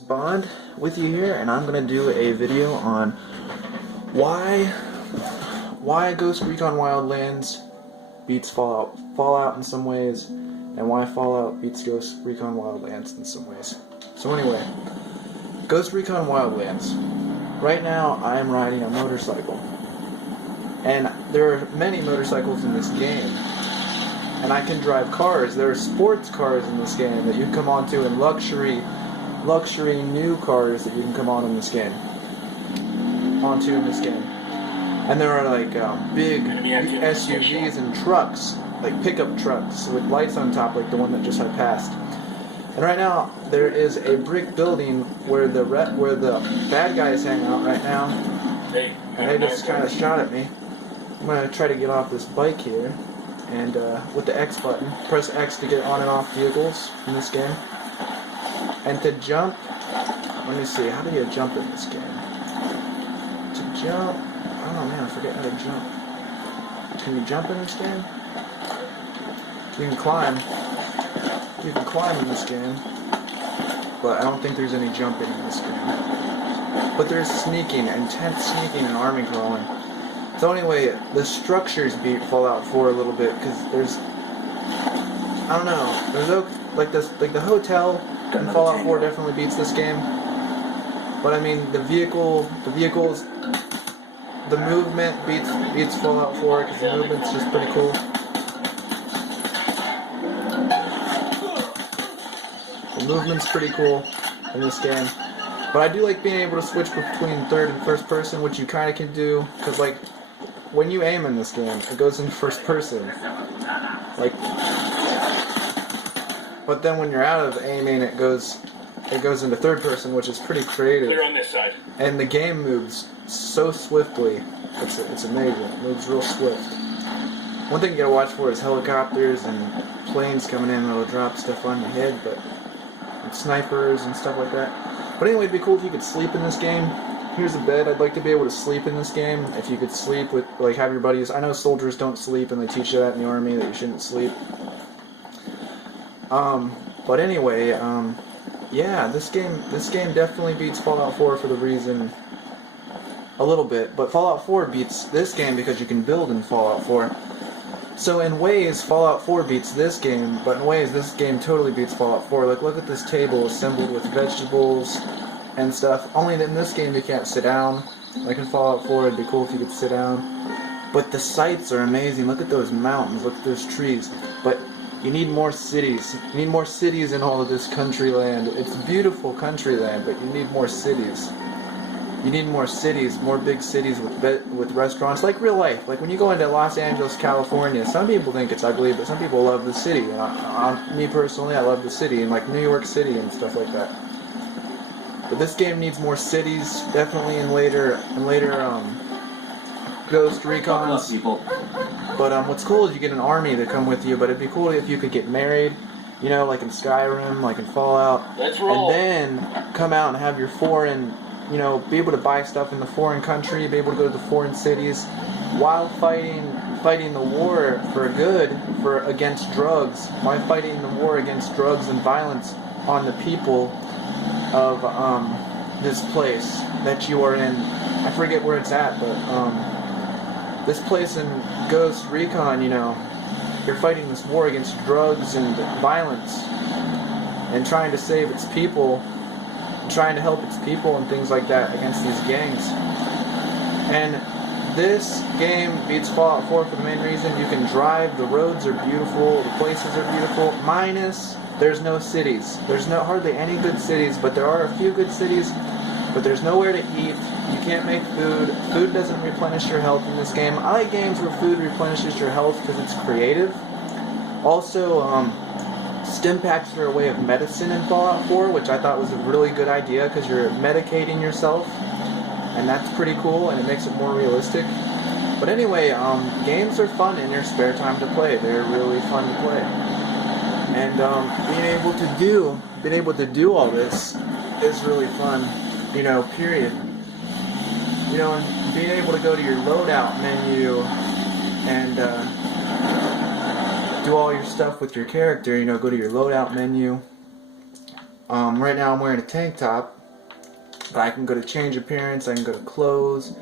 Bond with you here, and I'm gonna do a video on why Ghost Recon Wildlands beats Fallout in some ways, and why Fallout beats Ghost Recon Wildlands in some ways. So anyway, Ghost Recon Wildlands. Right now, I am riding a motorcycle, and there are many motorcycles in this game. And I can drive cars. There are sports cars in this game that you can come onto, and luxury new cars that you can come onto in this game. And there are like big SUVs and trucks, like pickup trucks with lights on top, like the one that just I passed. And right now there is a brick building where the bad guys hang out right now. And they just kind of shot at me. I'm gonna try to get off this bike here, and with the X button, press X to get on and off vehicles in this game. And to jump, let me see, how do you jump in this game? To jump, oh man, I forget how to jump. Can you jump in this game? You can climb. You can climb in this game, but I don't think there's any jumping in this game. But there's sneaking, intense sneaking and army crawling. So anyway, the structures beat Fallout 4 a little bit, because there's, I don't know, there's like the hotel in Fallout 4 definitely beats this game. But I mean, the vehicles, the movement beats Fallout 4, because the movement's just pretty cool. The movement's pretty cool in this game. But I do like being able to switch between third and first person, which you kind of can do, because like, when you aim in this game, it goes into first person. Like, but then when you're out of aiming, it goes into third person, which is pretty creative. Clear on this side. And the game moves so swiftly. It's amazing. It moves real swift. One thing you gotta watch for is helicopters and planes coming in that'll drop stuff on your head, and snipers and stuff like that. But anyway, it'd be cool if you could sleep in this game. Here's a bed. I'd like to be able to sleep in this game. If you could sleep with, like, have your buddies. I know soldiers don't sleep, and they teach you that in the army, that you shouldn't sleep. But anyway, yeah, this game definitely beats Fallout 4 for the reason, a little bit. But Fallout 4 beats this game because you can build in Fallout 4. So in ways, Fallout 4 beats this game, but in ways, this game totally beats Fallout 4. Like, look at this table assembled with vegetables and stuff. Only in this game you can't sit down. Like in Fallout 4, it'd be cool if you could sit down. But the sights are amazing. Look at those mountains. Look at those trees. But you need more cities. You need more cities in all of this country land. It's beautiful country land, but you need more cities. You need more cities, more big cities with restaurants, like real life. Like when you go into Los Angeles, California, some people think it's ugly, but some people love the city. And me personally, I love the city, and like New York City and stuff like that. But this game needs more cities, definitely in later Ghost Recons. But what's cool is you get an army to come with you. But it'd be cool if you could get married, you know, like in Skyrim, like in Fallout, Let's roll. and then come out and have your foreign, you know, be able to buy stuff in the foreign country, be able to go to the foreign cities, while fighting the war against drugs, while fighting the war against drugs and violence on the people of this place that you are in. I forget where it's at, but this place in Ghost Recon, you know, you're fighting this war against drugs and violence, and trying to save its people, and trying to help its people and things like that against these gangs. And this game beats Fallout 4 for the main reason you can drive, the roads are beautiful, the places are beautiful, minus there's no cities. There's hardly any good cities, but there are a few good cities, but there's nowhere to eat. You can't make food. Food doesn't replenish your health in this game. I like games where food replenishes your health because it's creative. Also, stim packs are a way of medicine in Fallout 4, which I thought was a really good idea because you're medicating yourself, and that's pretty cool, and it makes it more realistic. But anyway, games are fun in your spare time to play. They're really fun to play. And being able to do all this is really fun, you know, period. You know, and being able to go to your loadout menu and do all your stuff with your character, you know, go to your loadout menu Right now I'm wearing a tank top, but I can go to change appearance, I can go to clothes,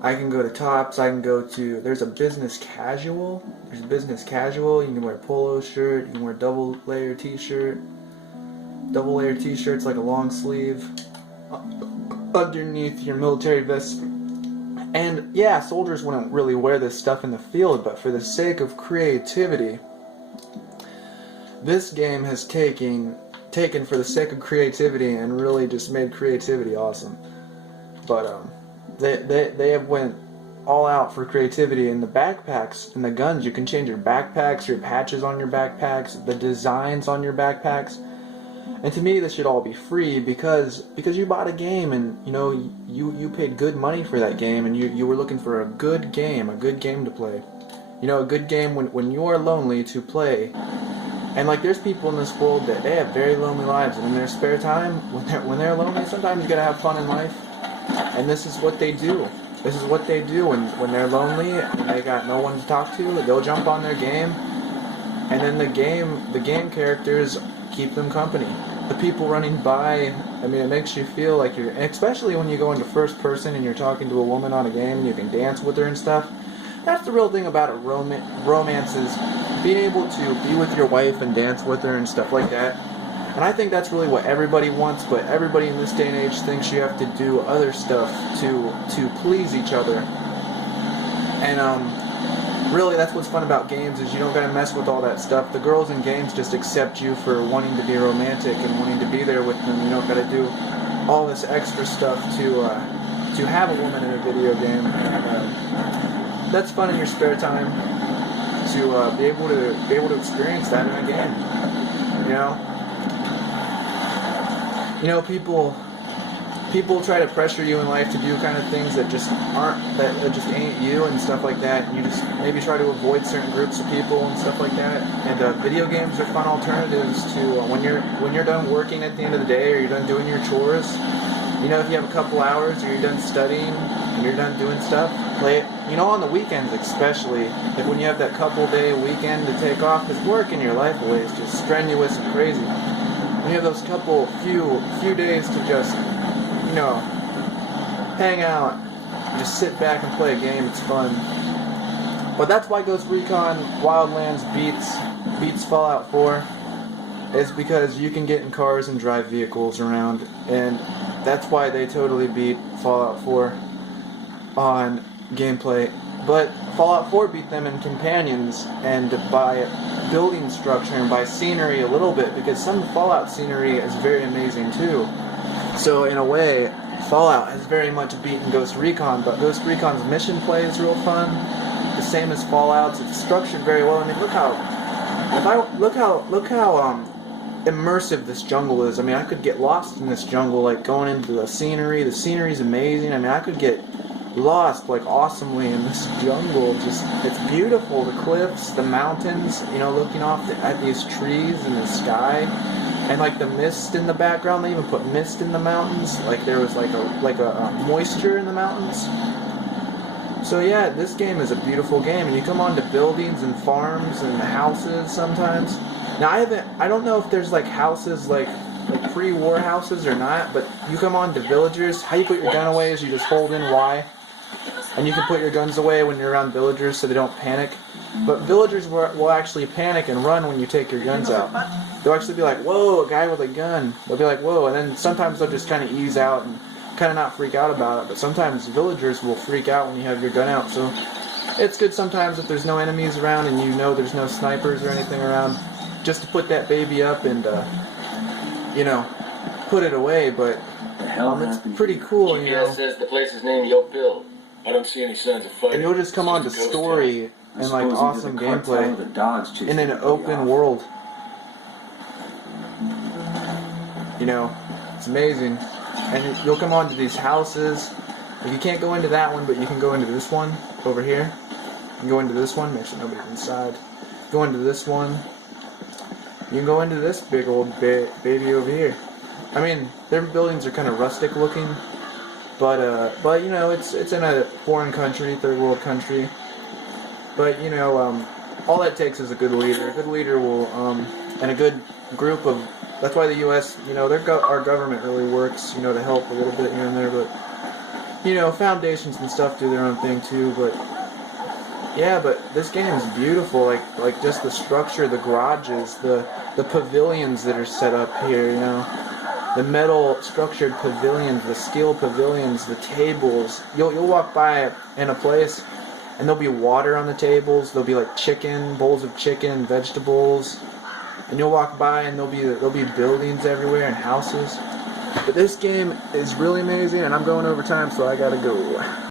I can go to tops, I can go to, there's a business casual, you can wear a polo shirt, you can wear double layer t-shirts like a long sleeve, underneath your military vest. And yeah, soldiers wouldn't really wear this stuff in the field, but for the sake of creativity, this game has taken for the sake of creativity and really just made creativity awesome. But they have went all out for creativity in the backpacks and the guns. You can change your backpacks, your patches on your backpacks, the designs on your backpacks. And to me, this should all be free because you bought a game and you paid good money for that game, and you were looking for a good game to play. A good game when you are lonely to play. And like, there's people in this world that they have very lonely lives, and in their spare time, when they're lonely, sometimes you gotta have fun in life. And this is what they do. This is what they do when they're lonely and they got no one to talk to. They'll jump on their game, and then the game characters keep them company. The people running by, I mean, it makes you feel like you're, especially when you go into first person and you're talking to a woman on a game and you can dance with her and stuff. That's the real thing about a romance, is being able to be with your wife and dance with her and stuff like that. And I think that's really what everybody wants, but everybody in this day and age thinks you have to do other stuff to please each other. And really, that's what's fun about games, is you don't gotta mess with all that stuff. The girls in games just accept you for wanting to be romantic and wanting to be there with them. You don't gotta do all this extra stuff to have a woman in a video game. And, that's fun in your spare time to be able to experience that in a game. People try to pressure you in life to do kind of things that just ain't you and stuff like that. And you just maybe try to avoid certain groups of people and stuff like that. And video games are fun alternatives to when you're done working at the end of the day, or you're done doing your chores. If you have a couple hours, or you're done studying and you're done doing stuff, play it. On the weekends especially, like when you have that couple day weekend to take off, because work in your life away is just strenuous and crazy. When you have those few days to just, hang out, and just sit back and play a game, it's fun. But that's why Ghost Recon Wildlands beats Fallout 4, is because you can get in cars and drive vehicles around, and that's why they totally beat Fallout 4 on gameplay. But Fallout 4 beat them in companions and by building structure and by scenery a little bit, because some Fallout scenery is very amazing too. So in a way, Fallout has very much beaten Ghost Recon, but Ghost Recon's mission play is real fun, the same as Fallout's. It's structured very well. I mean, look how immersive this jungle is. I mean, I could get lost in this jungle, like going into the scenery. The scenery's amazing. I mean, I could get lost like awesomely in this jungle. Just, it's beautiful. The cliffs, the mountains, looking off at these trees and the sky, and like the mist in the background. They even put mist in the mountains, like there was like a moisture in the mountains. So yeah, this game is a beautiful game, and you come onto buildings and farms and houses sometimes. Now I don't know if there's like houses like pre-war houses or not, but you come on to villagers. How you put your gun away is you just hold in Y, and you can put your guns away when you're around villagers so they don't panic. But villagers will actually panic and run when you take your guns out. They'll actually be like, whoa, a guy with a gun. They'll be like, whoa, and then sometimes they'll just kind of ease out and kind of not freak out about it. But sometimes villagers will freak out when you have your gun out. So it's good sometimes if there's no enemies around and there's no snipers or anything around, just to put that baby up and put it away. But it's pretty cool, GPS says the place is named Yo Bill. I don't see any signs of fighting. And you'll just come on to story and like awesome gameplay in an open world. It's amazing. And you'll come on to these houses. Like, you can't go into that one, but you can go into this one over here. You can go into this one. Make sure nobody's inside. Go into this one. You can go into this big old baby over here. I mean, their buildings are kind of rustic looking, but it's in a foreign country, third world country. But all that takes is a good leader. A good leader will, and a good group of That's why the U.S., our government really works, to help a little bit here and there. But foundations and stuff do their own thing too. But yeah, but this game is beautiful. Like just the structure, the garages, the pavilions that are set up here. The metal structured pavilions, the steel pavilions, the tables. You'll walk by in a place, and there'll be water on the tables. There'll be like bowls of chicken, vegetables, and you'll walk by and there'll be buildings everywhere and houses. But this game is really amazing, and I'm going over time, so I gotta go.